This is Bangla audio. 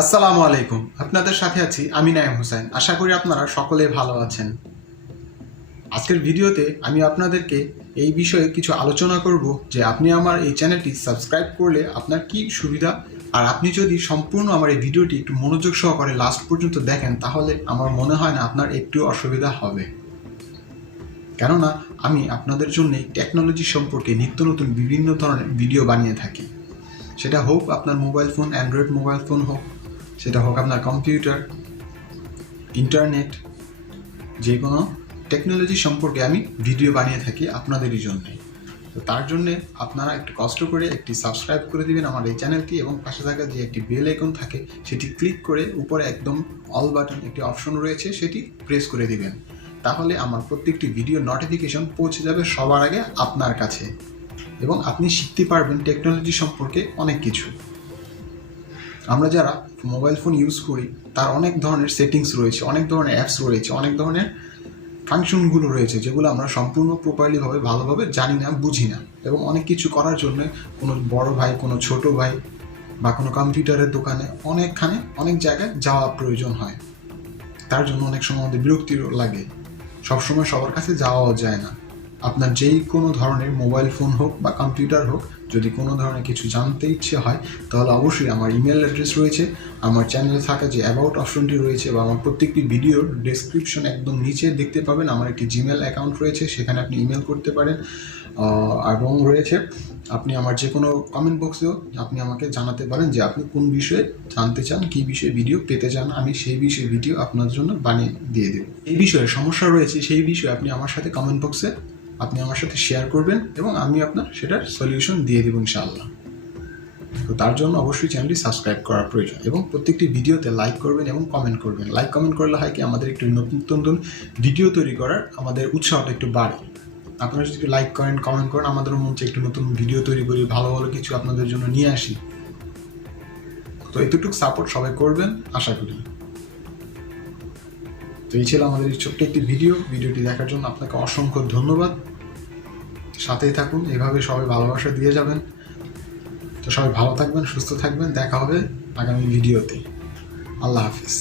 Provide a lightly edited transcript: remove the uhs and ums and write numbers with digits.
আসসালামু আলাইকুম। আপনাদের সাথে আছি আমি নাঈম হোসেন। আশা করি আপনারা সকলে ভালো আছেন। আজকের ভিডিওতে আমি আপনাদেরকে এই বিষয়ে কিছু আলোচনা করব যে আপনি আমার এই চ্যানেলটি সাবস্ক্রাইব করলে আপনার কি সুবিধা, আর আপনি যদি সম্পূর্ণ আমার এই ভিডিওটি একটু মনোযোগ সহকারে লাস্ট পর্যন্ত দেখেন তাহলে আমার মনে হয় না আপনার একটু অসুবিধা হবে। কেননা আমি আপনাদের জন্য টেকনোলজি সম্পর্কে নিত্য নতুন বিভিন্ন ধরনের ভিডিও বানিয়ে থাকি। সেটা হোক আপনার mobile phone, Android mobile phone হোক, সেটা হোক আপনার কম্পিউটার, ইন্টারনেট, যে কোনো টেকনোলজি সম্পর্কে আমি ভিডিও বানিয়ে থাকি আপনাদেরই জন্যে। তো তার জন্যে আপনারা একটু কষ্ট করে একটি সাবস্ক্রাইব করে দিবেন আমার এই চ্যানেলটি, এবং পাশে থাকা যে একটি বেল আইকন থাকে সেটি ক্লিক করে উপরে একদম অল বাটন একটি অপশন রয়েছে সেটি প্রেস করে দিবেন। তাহলে আমার প্রত্যেকটি ভিডিও নোটিফিকেশন পৌঁছে যাবে সবার আগে আপনার কাছে, এবং আপনি শিখতে পারবেন টেকনোলজি সম্পর্কে অনেক কিছু। আমরা যারা মোবাইল ফোন ইউজ করি তার অনেক ধরনের সেটিংস রয়েছে, অনেক ধরনের অ্যাপস রয়েছে, অনেক ধরনের ফাংশনগুলো রয়েছে যেগুলো আমরা সম্পূর্ণ প্রপারলিভাবে ভালোভাবে জানি না, বুঝি না, এবং অনেক কিছু করার জন্য কোনো বড় ভাই, কোনো ছোট ভাই বা কোনো কম্পিউটারের দোকানে অনেক জায়গায় যাওয়া প্রয়োজন হয়। তার জন্য অনেক সময় আমাদের বিরক্তিও লাগে, সবসময় সবার কাছে যাওয়াও যায় না। আপনার যেই কোনো ধরনের মোবাইল ফোন হোক বা কম্পিউটার হোক, যদি কোনো ধরনের কিছু জানতে ইচ্ছে হয় তাহলে অবশ্যই আমার ইমেল অ্যাড্রেস রয়েছে, আমার চ্যানেলে থাকা যে অ্যাবাউট অপশনটি রয়েছে, বা আমার প্রত্যেকটি ভিডিওর ডেসক্রিপশন একদম নিচে দেখতে পাবেন আমার একটি জিমেল অ্যাকাউন্ট রয়েছে, সেখানে আপনি ইমেল করতে পারেন। এবং রয়েছে আপনি আমার যে কোনো কমেন্ট বক্সেও আপনি আমাকে জানাতে পারেন যে আপনি কোন বিষয়ে জানতে চান, কী বিষয়ে ভিডিও পেতে চান, আমি সেই বিষয়ে ভিডিও আপনার জন্য বানিয়ে দিয়ে দেব। এই বিষয়ে সমস্যা রয়েছে সেই বিষয়ে আপনি আমার সাথে কমেন্ট বক্সে আপনি আমার সাথে শেয়ার করবেন, এবং আমি আপনার সেটার সলিউশন দিয়ে দেবো ইনশাআল্লাহ। তো তার জন্য অবশ্যই চ্যানেলটি সাবস্ক্রাইব করার প্রয়োজন, এবং প্রত্যেকটি ভিডিওতে লাইক করবেন এবং কমেন্ট করবেন। লাইক কমেন্ট করলে হয় কি, আমাদের একটু নতুন নতুন ভিডিও তৈরি করার আমাদের উৎসাহটা একটু বাড়ে। আপনারা যদি একটু লাইক করেন, কমেন্ট করেন, আমাদেরও মন চায় একটু নতুন ভিডিও তৈরি করি, ভালো ভালো কিছু আপনাদের জন্য নিয়ে আসি। তো এতটুকু সাপোর্ট সবাই করবেন আশা করি। তো এই ছিল আমাদের এই ছোট্ট একটি ভিডিওটি দেখার জন্য আপনাকে অসংখ্য ধন্যবাদ। সাথেই থাকুন, এভাবে সবাই ভালোবাসা দিয়ে যাবেন। তো সবাই ভালো থাকবেন, সুস্থ থাকবেন, দেখা হবে আগামী ভিডিওতে। আল্লাহ হাফিজ।